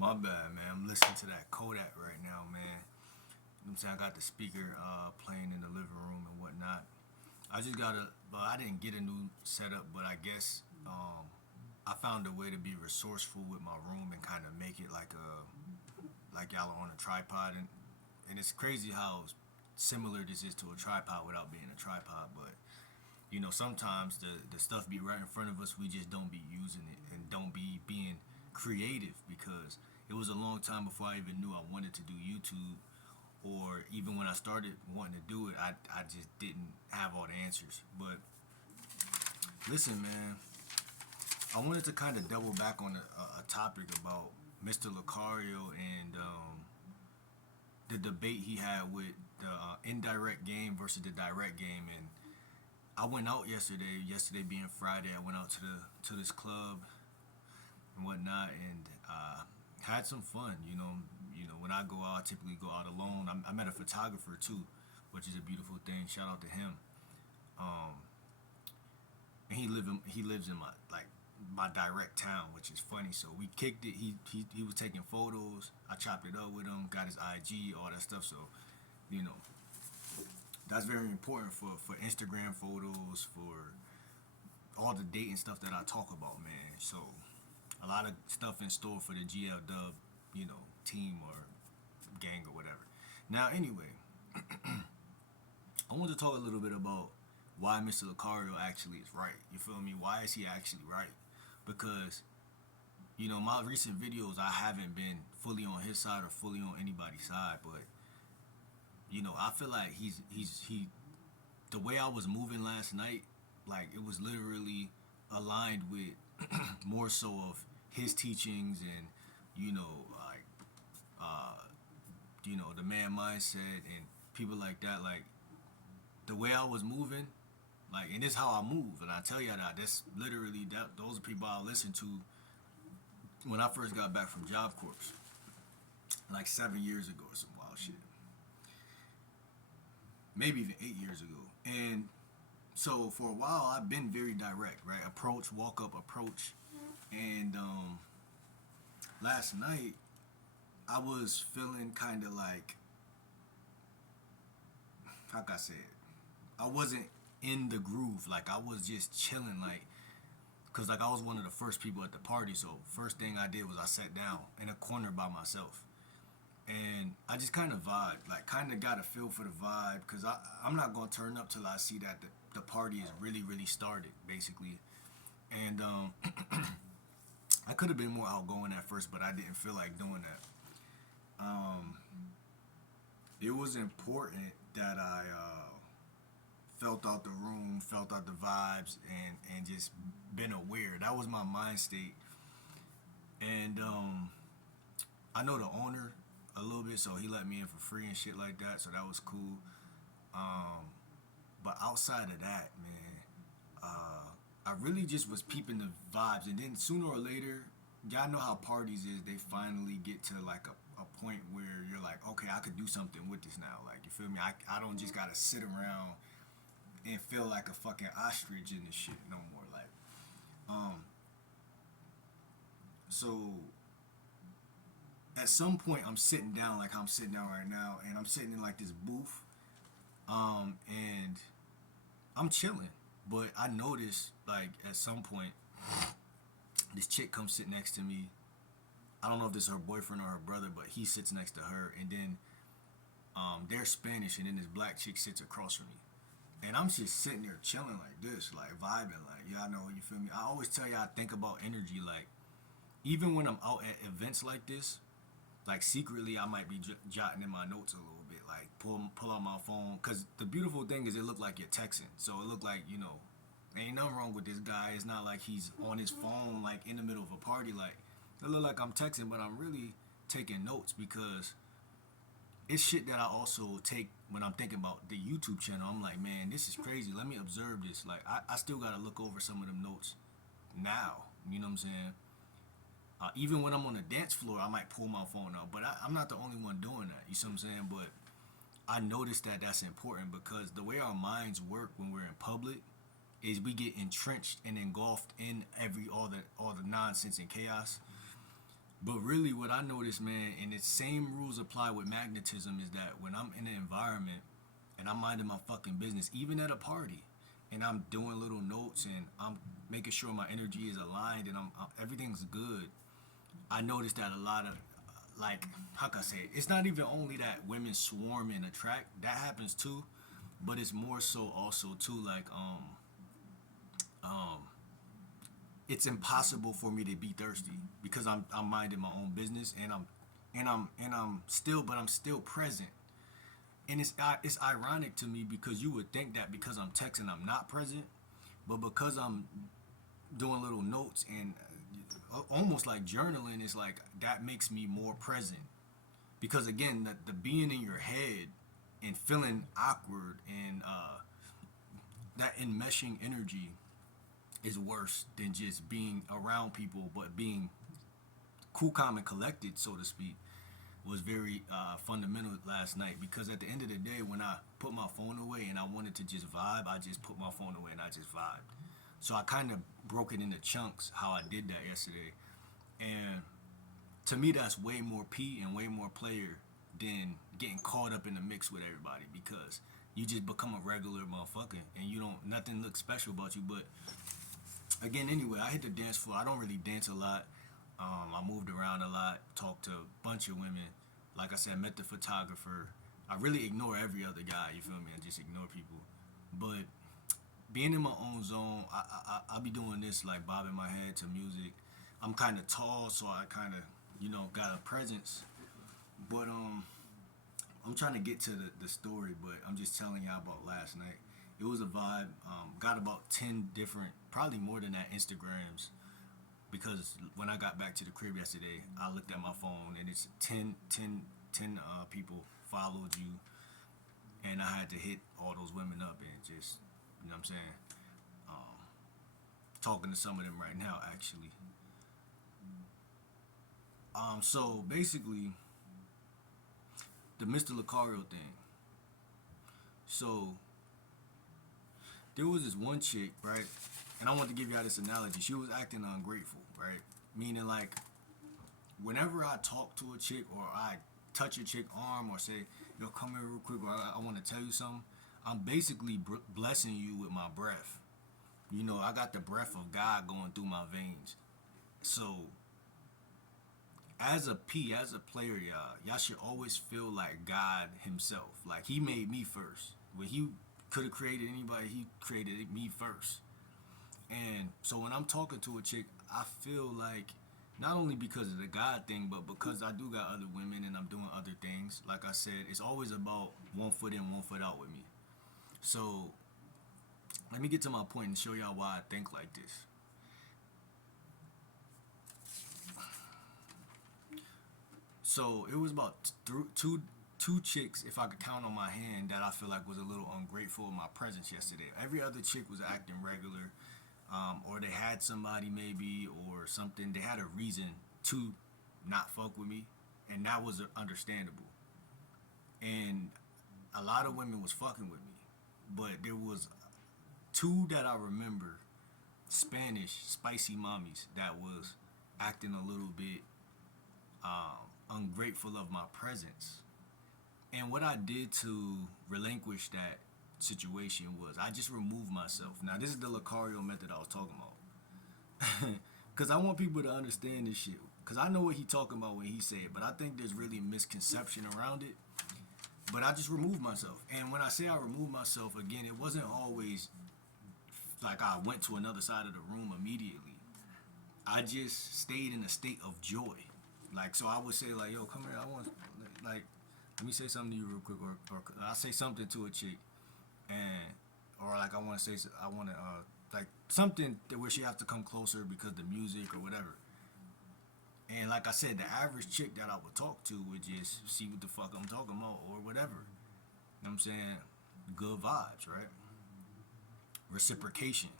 My bad, man. I'm listening to that Kodak right now, man. You know what I'm saying? I got the speaker playing in the living room and whatnot. I just got well, I didn't get a new setup, but I guess I found a way to be resourceful with my room and kind of make it like y'all are on a tripod. And it's crazy how similar this is to a tripod without being a tripod. But, sometimes the stuff be right in front of us. We just don't be using it and don't be being creative because it was a long time before I even knew I wanted to do YouTube, or even when I started wanting to do it, I just didn't have all the answers. But listen, man, I wanted to kind of double back on a topic about Mr. Locario and the debate he had with the indirect game versus the direct game. And I went out yesterday. Yesterday being Friday, I went out to this club and whatnot, and had some fun. When I go out, I typically go out alone. I met a photographer too, which is a beautiful thing. Shout out to him. Um, and he lives in my direct town, which is funny. So we kicked it. He was taking photos. I chopped it up with him. Got his IG, all that stuff. So you know that's very important for Instagram photos, for all the dating stuff that I talk about, man. So a lot of stuff in store for the GL Dub, team or gang or whatever. Now, anyway, I want to talk a little bit about why Mr. Locario actually is right. You feel me? Why is he actually right? Because my recent videos, I haven't been fully on his side or fully on anybody's side, but I feel like he the way I was moving last night, like it was literally aligned with more so of his teachings and like the man mindset and people like that. Like the way I was moving, like, and this is how I move, and I tell you that that's literally that. Those are people I listened to when I first got back from Job Corps, like 7 years ago or some wild shit, maybe even 8 years ago. And so for a while, I've been very direct, right? Approach, walk up, approach, and last night I was feeling kind of like, how can I say it? I wasn't in the groove. Like I was just chilling, like, cause like I was one of the first people at the party. So first thing I did was I sat down in a corner by myself, and I just kind of vibed, like kind of got a feel for the vibe. Cause I'm not gonna turn up till I see that the party is really really started, basically. And I could have been more outgoing at first, but I didn't feel like doing that. Um, it was important that I felt out the room, felt out the vibes, and just been aware. That was my mind state. And I know the owner a little bit, so he let me in for free and shit like that. So that was cool. Um, but outside of that, man, I really just was peeping the vibes, and then sooner or later, y'all know how parties is. They finally get to like a point where you're like, okay, I could do something with this now. Like, you feel me? I don't just gotta sit around and feel like a fucking ostrich in this shit no more. Like, um, so at some point I'm sitting down like I'm sitting down right now, and I'm sitting in like this booth, and I'm chilling. But I noticed like at some point this chick comes sit next to me. I don't know if this is her boyfriend or her brother, but he sits next to her, and then they're Spanish, and then this black chick sits across from me. And I'm just sitting there chilling like this, like vibing, like, yeah, I know, you feel me? I always tell you I think about energy, like, even when I'm out at events like this, like secretly I might be jotting in my notes a little bit, like pull out my phone, because the beautiful thing is it looked like you're texting. So it looked like, ain't nothing wrong with this guy. It's not like he's on his phone, like, in the middle of a party. Like, it look like I'm texting, but I'm really taking notes because it's shit that I also take when I'm thinking about the YouTube channel. I'm like, man, this is crazy. Let me observe this. Like, I still got to look over some of them notes now. You know what I'm saying? Even when I'm on the dance floor, I might pull my phone out. But I'm not the only one doing that. You see what I'm saying? But I noticed that that's important because the way our minds work when we're in public is we get entrenched and engulfed in all the nonsense and chaos. But really, what I noticed, man, and the same rules apply with magnetism, is that when I'm in an environment and I'm minding my fucking business, even at a party, and I'm doing little notes and I'm making sure my energy is aligned and everything's good, I noticed that a lot of, like, how can I say it? It's not even only that women swarm and attract. That happens too, but it's more so also too, like, um it's impossible for me to be thirsty because I'm minding my own business, and I'm still, but I'm still present. And it's ironic to me because you would think that because I'm texting I'm not present, but because I'm doing little notes and almost like journaling, is like that makes me more present. Because again, the being in your head and feeling awkward and that enmeshing energy is worse than just being around people, but being cool, calm, and collected, so to speak, was very fundamental last night. Because at the end of the day, when I put my phone away and I wanted to just vibe, I just put my phone away and I just vibed. So I kind of broke it into chunks how I did that yesterday. And to me, that's way more P and way more player than getting caught up in the mix with everybody, because you just become a regular motherfucker and you don't, nothing looks special about you. But again, anyway, I hit the dance floor. I don't really dance a lot. I moved around a lot, talked to a bunch of women. Like I said, met the photographer. I really ignore every other guy. You feel me? I just ignore people. But being in my own zone, I be doing this, like bobbing my head to music. I'm kind of tall, so I kind of, got a presence. But I'm trying to get to the story, but I'm just telling y'all about last night. It was a vibe. Got about 10 different, probably more than that, Instagrams. Because when I got back to the crib yesterday, I looked at my phone and it's 10 people followed you. And I had to hit all those women up and just, you know what I'm saying? Um, Talking to some of them right now, actually. So basically, the Mr. Locario thing. So there was this one chick, right? And I want to give y'all this analogy. She was acting ungrateful, right? Meaning, like, whenever I talk to a chick or I touch a chick arm or say, yo, come here real quick, or I want to tell you something, I'm basically blessing you with my breath. I got the breath of God going through my veins. So, as a P, as a player, y'all should always feel like God himself. Like, he made me first. When he could have created anybody, he created me first. And so when I'm talking to a chick, I feel like, not only because of the God thing, but because I do got other women and I'm doing other things. Like I said, it's always about one foot in, one foot out with me. So let me get to my point and show y'all why I think like this. So it was about two chicks, if I could count on my hand, that I feel like was a little ungrateful in my presence yesterday. Every other chick was acting regular, or they had somebody maybe or something. They had a reason to not fuck with me, and that was understandable. And a lot of women was fucking with me, but there was two that I remember, Spanish spicy mommies, that was acting a little bit ungrateful of my presence. And what I did to relinquish that situation was I just removed myself. Now, this is the Locario method I was talking about. Because I want people to understand this shit. Because I know what he talking about when he say it, but I think there's really a misconception around it. But I just removed myself. And when I say I removed myself, again, it wasn't always like I went to another side of the room immediately. I just stayed in a state of joy. Like, so I would say, like, yo, come here, I want, like, let me say something to you real quick, or I say something to a chick, and, or like I want to say, I want to, like, something where she has to come closer because the music or whatever. And like I said, the average chick that I would talk to would just see what the fuck I'm talking about or whatever. You know what I'm saying? Good vibes, right? Reciprocation.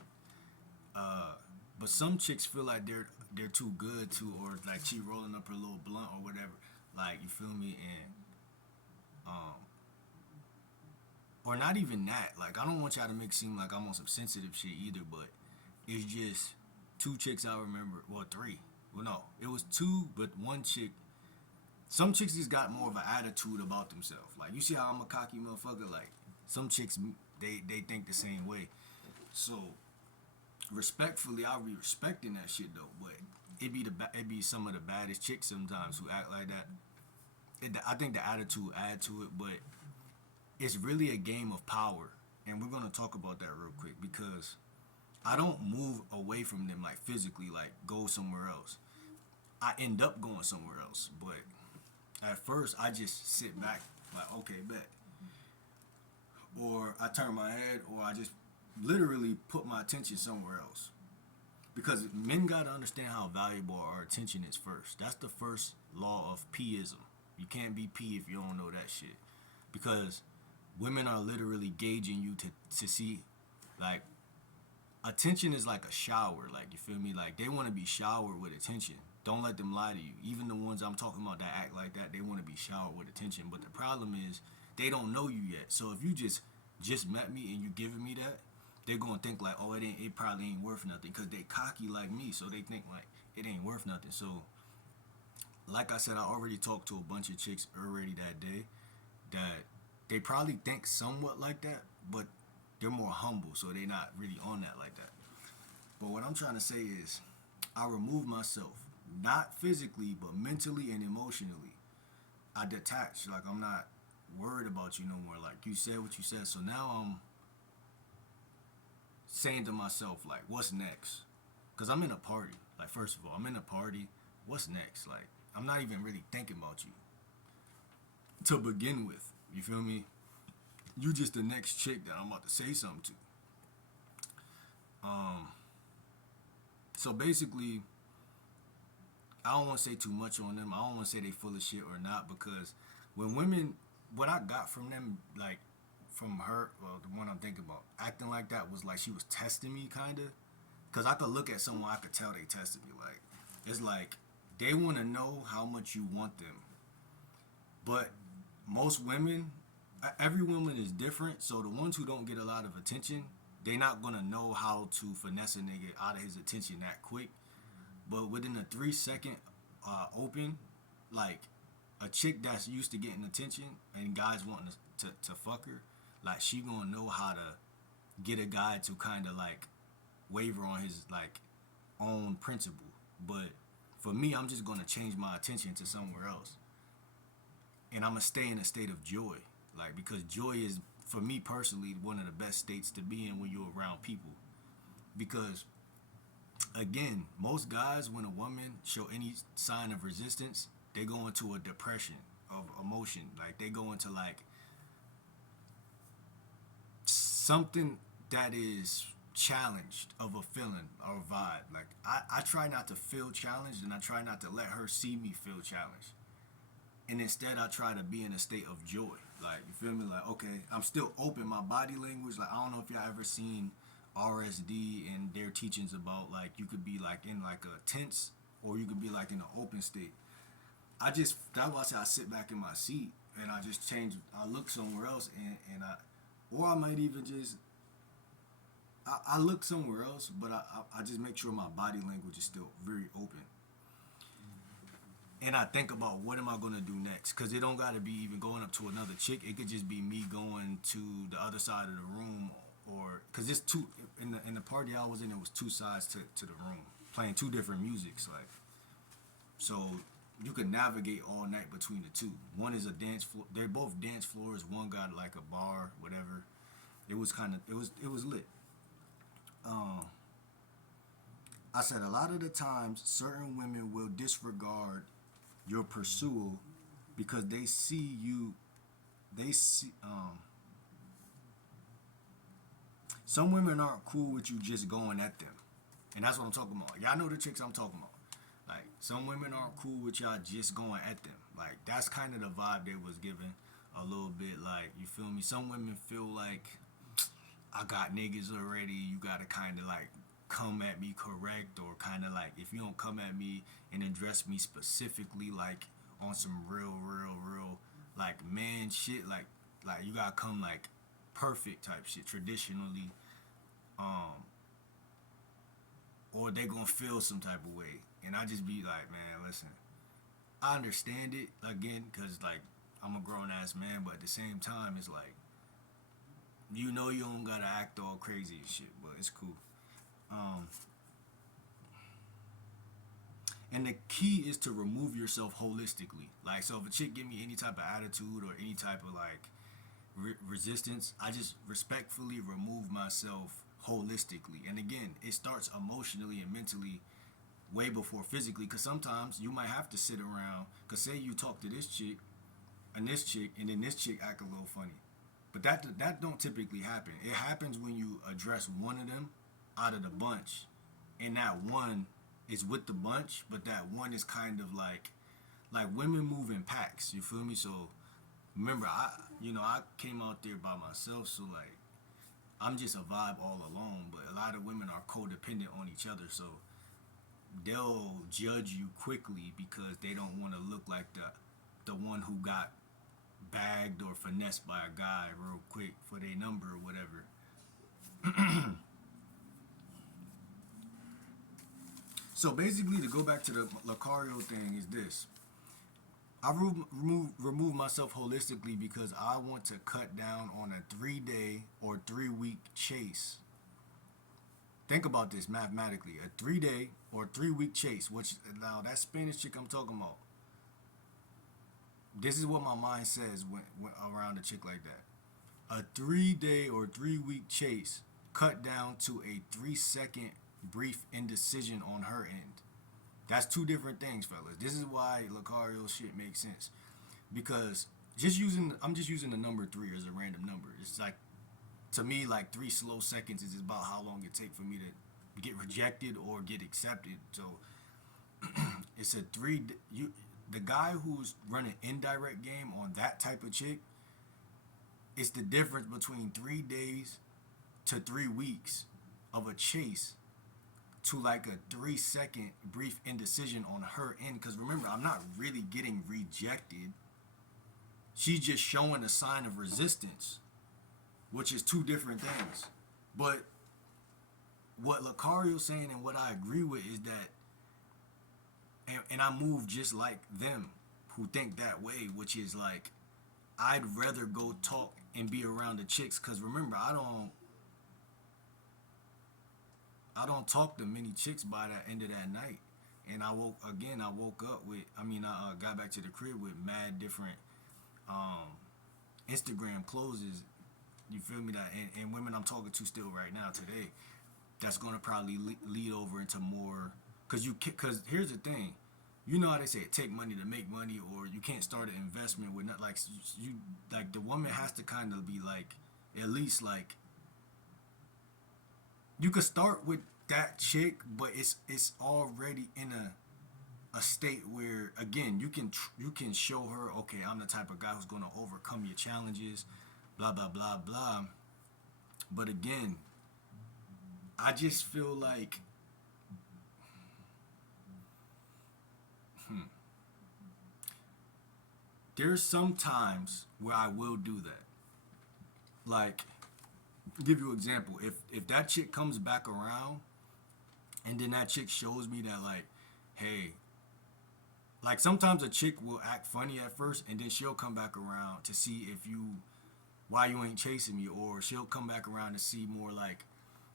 But some chicks feel like they're too good to, or like she rolling up her little blunt or whatever. Like, you feel me? And um, or not even that. Like, I don't want y'all to make it seem like I'm on some sensitive shit either. But it's just two chicks I remember. Well, three. Well, no, it was two, but one chick. Some chicks just got more of an attitude about themselves. Like you see how I'm a cocky motherfucker. Like some chicks, they think the same way. So respectfully, I'll be respecting that shit though. But it be some of the baddest chicks sometimes who act like that. I think the attitude add to it, but it's really a game of power, and we're gonna talk about that real quick because I don't move away from them like physically, like go somewhere else. I end up going somewhere else, but at first I just sit back like okay, bet, or I turn my head, or I just literally put my attention somewhere else. Because men gotta understand how valuable our attention is first. That's the first law of P-ism. You can't be P if you don't know that shit. Because women are literally gauging you to see, like, attention is like a shower. Like, you feel me? Like, they want to be showered with attention. Don't let them lie to you. Even the ones I'm talking about that act like that, they want to be showered with attention. But the problem is, they don't know you yet. So if you just met me and you giving me that, they're gonna think like, oh, it probably ain't worth nothing, because they cocky like me, so they think like it ain't worth nothing. So, like I said, I already talked to a bunch of chicks already that day that they probably think somewhat like that, but they're more humble, so they're not really on that like that. But what I'm trying to say is, I remove myself, not physically, but mentally and emotionally. I detach, like I'm not worried about you no more. Like you said what you said, so now I'm saying to myself like, what's next? Because I'm in a party. Like first of all, I'm in a party. What's next? Like I'm not even really thinking about you to begin with. You feel me? You just the next chick that I'm about to say something to. Um. So basically, I don't want to say too much on them. I don't want to say they full of shit or not, because when women, what I got from them, like from her, well, the one I'm thinking about, acting like that was like she was testing me, kind of. Because I could look at someone, I could tell they tested me. Like, it's like they want to know how much you want them. But most women, every woman is different. So the ones who don't get a lot of attention, they not going to know how to finesse a nigga out of his attention that quick. But within a 3 second open, like a chick that's used to getting attention and guys wanting to fuck her, like she gonna know how to get a guy to kind of like waver on his like own principle. But for me, I'm just gonna change my attention to somewhere else, and I'm gonna stay in a state of joy, like because joy is for me personally one of the best states to be in when you're around people. Because again, most guys, when a woman show any sign of resistance, they go into a depression of emotion. Like they go into like something that is challenged of a feeling or a vibe. Like I try not to feel challenged, and I try not to let her see me feel challenged. And instead I try to be in a state of joy. Like you feel me? Like okay, I'm still open. My body language, like I don't know if y'all ever seen RSD and their teachings about like you could be like in like a tense, or you could be like in an open state. That's why I say I sit back in my seat and I just change. I look somewhere else, and or I might even just I look somewhere else, but I just make sure my body language is still very open. And I think about what am I gonna do next? Cause it don't gotta be even going up to another chick. It could just be me going to the other side of the room, or cause it's two in the party I was in. It was two sides to the room, playing two different musics. Like so, you can navigate all night between the two. One is a dance floor. They're both dance floors. One got like a bar, whatever. It was kind of it was lit. Um, I said a lot of the times certain women will disregard your pursuit because they see you. They see some women aren't cool with you just going at them, and that's what I'm talking about. Y'all know the chicks I'm talking about. Like some women aren't cool with y'all just going at them. Like that's kind of the vibe they was giving a little bit. Like you feel me? Some women feel like I got niggas already. You gotta kind of like come at me correct, or kind of like if you don't come at me and address me specifically, like on some real like man shit, like you gotta come like perfect type shit traditionally, um, or they gonna feel some type of way. and I just be like, man, listen, I understand it again because like I'm a grown ass man, but at the same time, it's like you know you don't gotta act all crazy and shit, but it's cool. Um, and the key is to remove yourself holistically. Like, so if a chick give me any type of attitude or any type of like resistance, I just respectfully remove myself holistically. And again, it starts emotionally and mentally way before physically. Because sometimes you might have to sit around. Because say you talk to this chick and this chick, and then this chick act a little funny. But that don't typically happen. It happens when you address one of them out of the bunch, and that one is with the bunch, but that one is kind of like women move in packs. You feel me? So remember, I came out there by myself, so like I'm just a vibe all alone. But a lot of women are codependent on each other, so they'll judge you quickly because they don't want to look like the one who got bagged or finessed by a guy real quick for their number or whatever. So basically, to go back to the Locario thing, is this: I remove myself holistically because I want to cut down on a 3 day or 3 week chase. Think about this mathematically: a 3 day or 3 week chase. Which now that Spanish chick I'm talking about. This is what my mind says when around a chick like that. A 3 day or 3 week chase cut down to a 3 second brief indecision on her end. That's two different things, fellas. This is why Locario shit makes sense. Because I'm just using the number three as a random number. It's like, to me, like 3 slow seconds is about how long it takes for me to get rejected or get accepted. So it's a the guy who's running indirect game on that type of chick, it's the difference between 3 days to 3 weeks of a chase to like a 3 second brief indecision on her end. Because remember, I'm not really getting rejected. She's just showing a sign of resistance, which is two different things. But what Locario's saying and what I agree with is that, and I move just like them who think that way, which is like, I'd rather go talk and be around the chicks. Because remember, I don't talk to many chicks by that end of that night. And I woke up with, I got back to the crib with mad different Instagram closes. You feel me? And women I'm talking to still right now today. That's going to probably lead over into more. Because here's the thing. You know how they say it take money to make money, or you can't start an investment with not like you like the woman has to kind of be like, at least like, you could start with that chick, but it's already in a state where, again, you can show her, okay, I'm the type of guy who's going to overcome your challenges, blah blah blah blah. But again, I just feel like there's some times where I will do that. Like, give you an example. If that chick comes back around and then that chick shows me that, like, hey, like sometimes a chick will act funny at first and then she'll come back around to see why you ain't chasing me, or she'll come back around to see more like,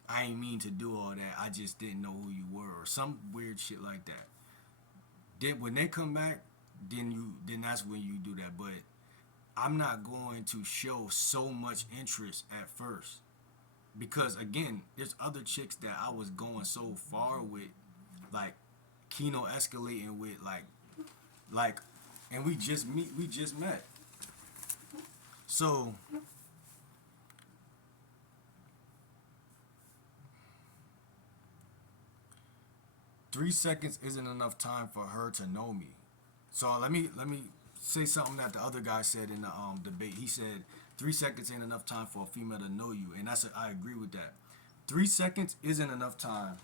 I ain't mean to do all that, I just didn't know who you were, or some weird shit like that. Then when they come back, then that's when you do that. But I'm not going to show so much interest at first, because again, there's other chicks that I was going so far with, like Kino escalating with, like, and we just met. So 3 seconds isn't enough time for her to know me. So let me say something that the other guy said in the debate. He said 3 seconds ain't enough time for a female to know you, and I agree with that. 3 seconds isn't enough time.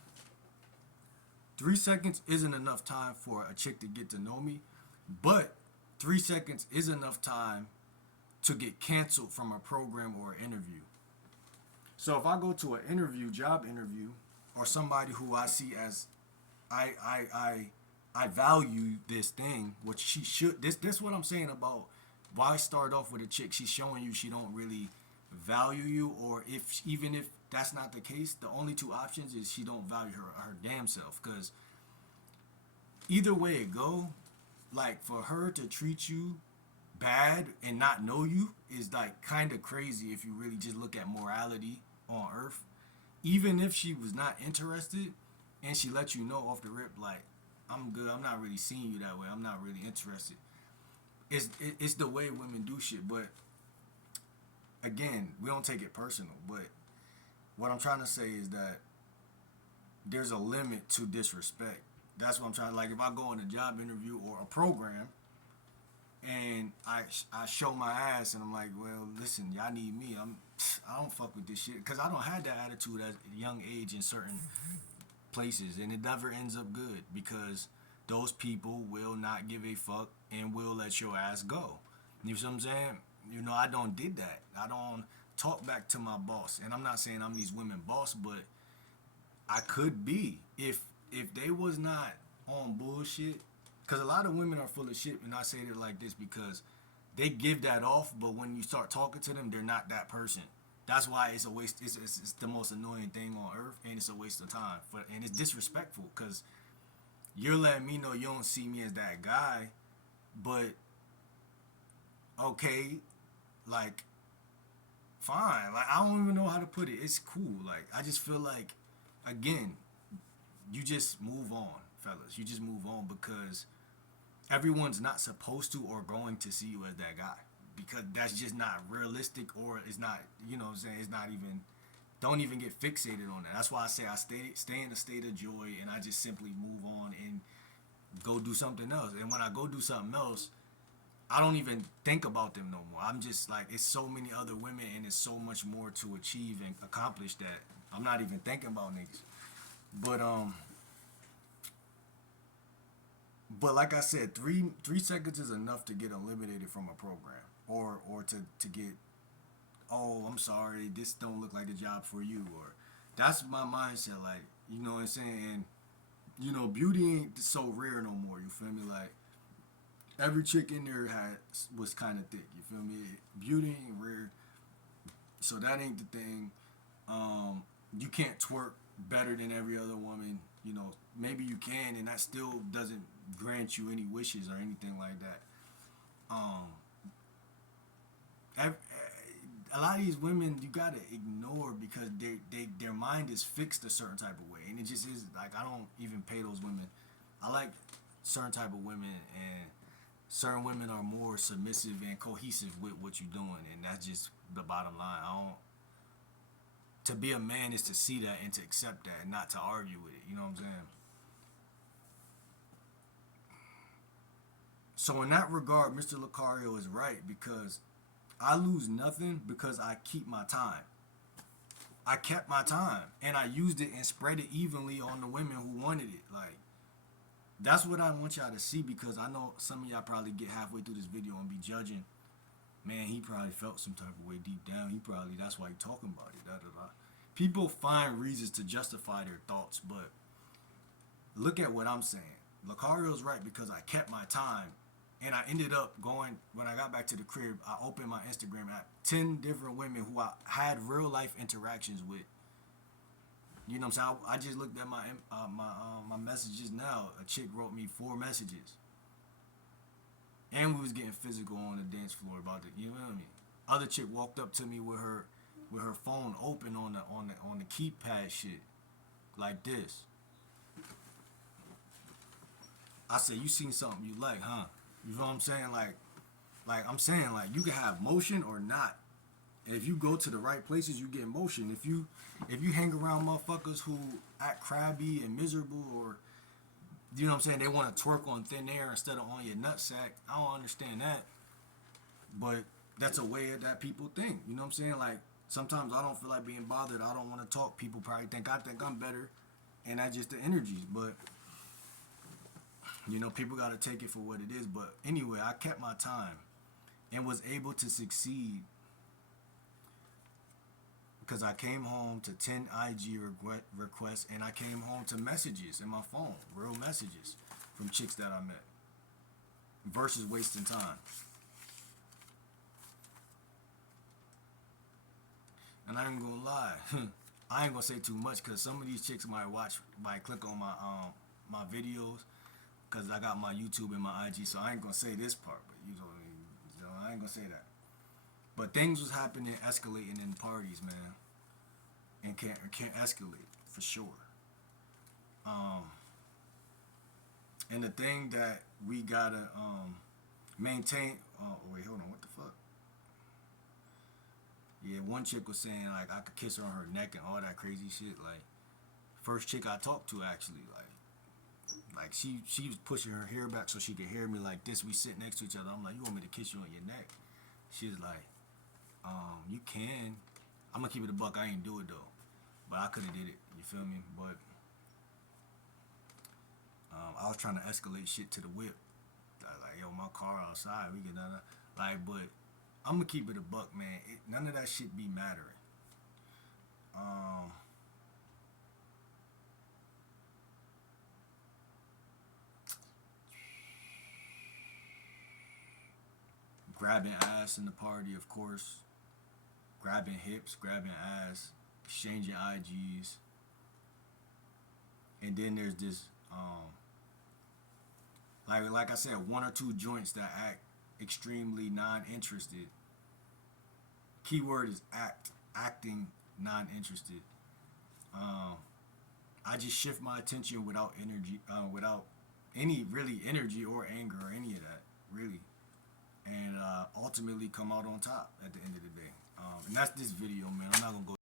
3 seconds isn't enough time for a chick to get to know me, but 3 seconds is enough time to get canceled from a program or an interview. So if I go to an interview, job interview, or somebody who I see as I I I I value this thing, which she should. This what I'm saying about why start off with a chick. She's showing you she don't really value you, or if even if that's not the case, the only two options is she don't value her damn self. Because either way it go, like for her to treat you bad and not know you is like kind of crazy if you really just look at morality on earth. Even if she was not interested and she let you know off the rip, like, I'm good, I'm not really seeing you that way, I'm not really interested. It's the way women do shit. But again, we don't take it personal. But what I'm trying to say is that there's a limit to disrespect. That's what I'm trying. Like if I go on a job interview or a program and I show my ass and I'm like, well, listen, y'all need me. I don't fuck with this shit because I don't have that attitude at a young age in certain places, and it never ends up good because those people will not give a fuck and will let your ass go. You know what I'm saying? You know, I don't did that. I don't talk back to my boss, and I'm not saying I'm these women boss, but I could be if they was not on bullshit. Because a lot of women are full of shit, and I say it like this because they give that off, but when you start talking to them, they're not that person. That's why it's a waste. It's the most annoying thing on earth, and it's a waste of time. And it's disrespectful because you're letting me know you don't see me as that guy, but okay, like fine. Like I don't even know how to put it. It's cool. Like I just feel like, again, you just move on, fellas. You just move on because everyone's not supposed to or going to see you as that guy because that's just not realistic, or it's not, you know what I'm saying, it's not even, don't even get fixated on that. That's why I say I stay in a state of joy and I just simply move on and go do something else. And when I go do something else, I don't even think about them no more. I'm just like, it's so many other women and it's so much more to achieve and accomplish that I'm not even thinking about niggas. But like I said, three seconds is enough to get eliminated from a program, or to get, oh, I'm sorry, this don't look like a job for you, or that's my mindset. Like, you know what I'm saying? And you know, beauty ain't so rare no more. You feel me? Like every chick in there was kind of thick. You feel me? Beauty ain't rare, so that ain't the thing. You can't twerk better than every other woman. You know, maybe you can, and that still doesn't grant you any wishes or anything like that. Um, a lot of these women you gotta ignore because their mind is fixed a certain type of way, and it just is like I don't even pay those women. I like certain type of women, and certain women are more submissive and cohesive with what you're doing, and that's just the bottom line. I don't. To be a man is to see that and to accept that and not to argue with it. You know what I'm saying? So in that regard, Mr. Locario is right because I lose nothing because I keep my time. I kept my time and I used it and spread it evenly on the women who wanted it. Like that's what I want y'all to see because I know some of y'all probably get halfway through this video and be judging. Man, he probably felt some type of way deep down. He probably, that's why he talking about it. Da, da, da. People find reasons to justify their thoughts, but look at what I'm saying. Locario's right because I kept my time. And I ended up going, when I got back to the crib, I opened my Instagram app. 10 different women who I had real life interactions with. You know what I'm saying? I just looked at my messages now. A chick wrote me 4 messages. And we was getting physical on the dance floor about it. You know what I mean? Other chick walked up to me with her phone open on the keypad shit, like this. I said, "You seen something you like, huh?" You know what I'm saying? Like I'm saying, like you can have motion or not. And if you go to the right places, you get motion. If you hang around motherfuckers who act crabby and miserable, or you know what I'm saying, they want to twerk on thin air instead of on your nutsack. I don't understand that. But that's a way that people think. You know what I'm saying? Like sometimes I don't feel like being bothered. I don't want to talk. People probably think I'm better, and that's just the energies. But you know, people got to take it for what it is. But anyway, I kept my time and was able to succeed because I came home to 10 IG requests, and I came home to messages in my phone, real messages from chicks that I met, versus wasting time. And I ain't gonna lie, I ain't gonna say too much because some of these chicks might click on my videos because I got my YouTube and my IG, so I ain't gonna say this part, but I ain't gonna say that. But things was happening, escalating in parties, man, and can't escalate for sure. Um, and the thing that we gotta maintain. Oh wait, hold on, what the fuck? Yeah, one chick was saying like I could kiss her on her neck and all that crazy shit. Like first chick I talked to actually, like she was pushing her hair back so she could hear me like this. We sit next to each other. I'm like, you want me to kiss you on your neck? She was like, you can. I'm gonna keep it a buck. I ain't do it though, but I could have did it. You feel me? But I was trying to escalate shit to the whip. Like, yo, my car outside. We get done. Like, but I'm gonna keep it a buck, man. None of that shit be mattering. Um, Grabbing ass in the party, of course. Grabbing hips, grabbing ass, exchanging IGs, and then there's this, like I said, one or two joints that act extremely non-interested. Keyword is acting non-interested. Um, I just shift my attention without energy, without any really energy or anger or any of that, really, and ultimately come out on top at the end of the day. And that's this video, man. I'm not gonna go